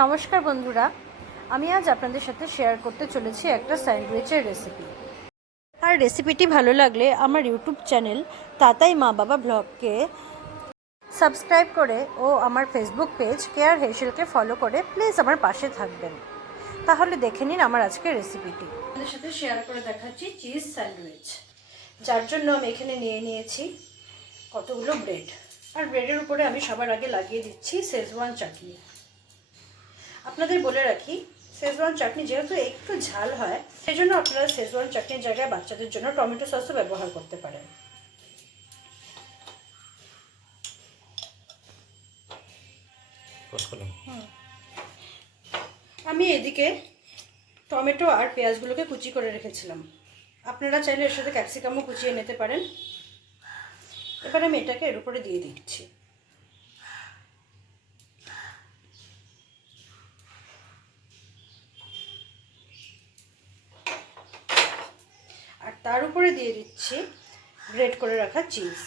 নমস্কার বন্ধুরা, আমি আজ আপনাদের সাথে শেয়ার করতে চলেছি একটা স্যান্ডউইচের রেসিপি। আর রেসিপিটি ভালো লাগলে আমার ইউটিউব চ্যানেল তাতাই মা বাবা ব্লগকে সাবস্ক্রাইব করে ও আমার ফেসবুক পেজ কেয়ার হেসেলকে ফলো করে প্লিজ আমার পাশে থাকবেন। তাহলে দেখে নিন আমার আজকের রেসিপিটি। আপনাদের সাথে শেয়ার করে দেখাচ্ছি চিজ স্যান্ডউইচ, যার জন্য আমি এখানে নিয়ে নিয়েছি কতগুলো ব্রেড। আর ব্রেডের উপরে আমি সবার আগে লাগিয়ে দিচ্ছি শেজওয়ান চাটনি। আপনাদের বলে রাখি, শেজওয়ান চাটনি যেহেতু একটু ঝাল হয়, সেই জন্য আপনারা শেজওয়ান চাটনির জায়গায় বাচ্চাদের জন্য টমেটো সসও ব্যবহার করতে পারেন। আমি এদিকে টমেটো আর পেঁয়াজগুলোকে কুচি করে রেখেছিলাম, আপনারা চাইলে এর সাথে ক্যাপসিকামও কুচিয়ে নিতে পারেন। এবার আমি এটাকে এর উপরে দিয়ে দিচ্ছি। আর তার উপরে দিয়ে দিচ্ছি গ্রেট করে রাখা চিজ।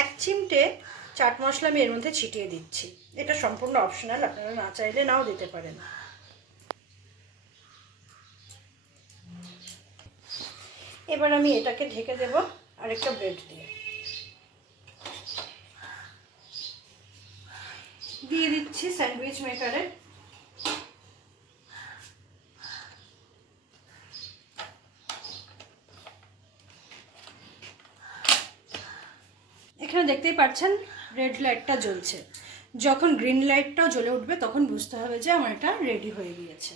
এক চিমটে চাট মশলা আমি এর মধ্যে ছিটিয়ে দিচ্ছি। এটা সম্পূর্ণ অপশনাল, আপনারা না চাইলে নাও দিতে পারেন। এবার আমি এটাকে ঢেকে দেব আরেকটা ব্রেড দিয়ে। দিয়ে দিচ্ছি স্যান্ডউইচ মেকারে। এখানে দেখতেই পাচ্ছেন রেড লাইটটা জ্বলছে। যখন গ্রিন লাইটটাও জ্বলে উঠবে তখন বুঝতে হবে যে আমার এটা রেডি হয়ে গিয়েছে।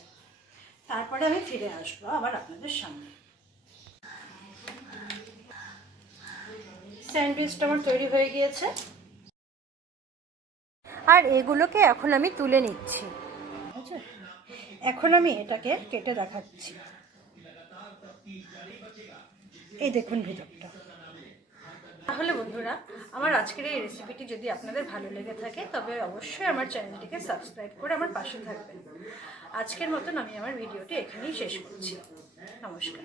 তারপরে আমি ফিরে আসবো আবার আপনাদের সামনে। স্যান্ডউইচটা আমার তৈরি হয়ে গিয়েছে, আর এগুলোকে এখন আমি তুলে নিচ্ছি। আচ্ছা, এখন আমি এটাকে কেটে দেখাচ্ছি। এই দেখুন ভিতরটা। তাহলে বন্ধুরা, আমার আজকের এই রেসিপিটি যদি আপনাদের ভালো লেগে থাকে তবে অবশ্যই আমার চ্যানেলটিকে সাবস্ক্রাইব করে আমার পাশে থাকবেন। আজকের মতন আমি আমার ভিডিওটি এখানেই শেষ করছি। নমস্কার।